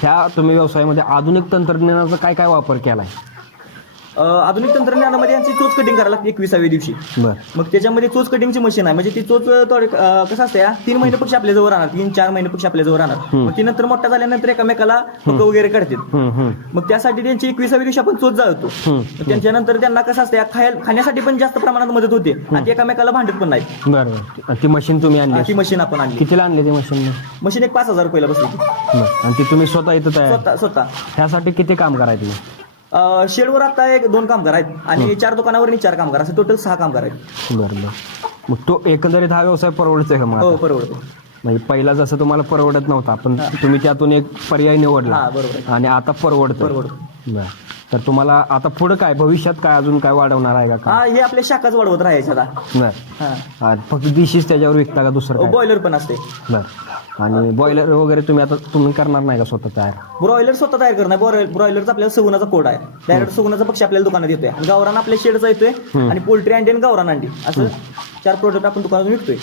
ह्या तुम्ही व्यवसायामध्ये आधुनिक तंत्रज्ञानाचा काय काय वापर केलाय? आधुनिक तंत्रज्ञानामध्ये यांची चोच कटिंग करायला लागते 21व्या दिवशी. बर. मग त्याच्यामध्ये चोच कटिंगची मशीन आहे. म्हणजे ती चोच कसं असते 3 महिने पक्षी आपल्या जवळ राहणार, 3-4 महिने पक्षी आपल्या जवळ राहणार. मग ती नंतर मोठा झाल्यानंतर एकामेकाला पक्क वगैरे काढतात. मग त्यासाठी त्यांची 21व्या दिवशी आपण चोच जाळतो. त्यांच्यानंतर त्यांना कसं असतं खाण्यासाठी पण जास्त प्रमाणात मदत होते आणि ते एकामेकाला भांडत पण नाही. बरं. ती मशीन तुम्ही आणली? ती मशीन आपण आणली. कितीला आणली ती मशीन? मशीन एक 5,000 रुपयाला बसली. बरं. आणि ती तुम्ही स्वतः इथं तयार? स्वतः. त्यासाठी किती काम करायचं? शेडवर आता 1-2 कामगार आहेत आणि 4 दुकानावर 4 कामगार, असं टोटल 6 कामगार आहेत. बरं. मग तो एकंदरीत हा व्यवसाय परवडतोय का मग? हो, परवडतो. म्हणजे पहिला जसं तुम्हाला परवडत नव्हता, पण तुम्ही त्यातून एक पर्याय निवडला बरोबर. आणि आता परवडतो. बरं. तर तुम्हाला आता पुढे काय, भविष्यात काय अजून काय वाढवणार आहे का? हे आपल्या शाखाच वाढवत राहायचं आता. बरं. फक्त दिशीच त्याच्यावर विकता का दुसरं काय? बॉयलर पण असते. बरं. आणि बॉयलर वगैरे तुम्ही करणार नाही का स्वतः तयार? ब्रॉयलर स्वतः तयार करणार. ब्रॉयलरचा आपल्याला सगुणाचा कोड आहे. डायरेक्ट सगुणाचा पक्षी आपल्याला दुकानात येतोय. गावरान आपल्या शेडचा येतोय आणि पोल्ट्री अंडी आणि गावरान अंडी असं 4 प्रोडक्ट आपण दुकानात विकतोय.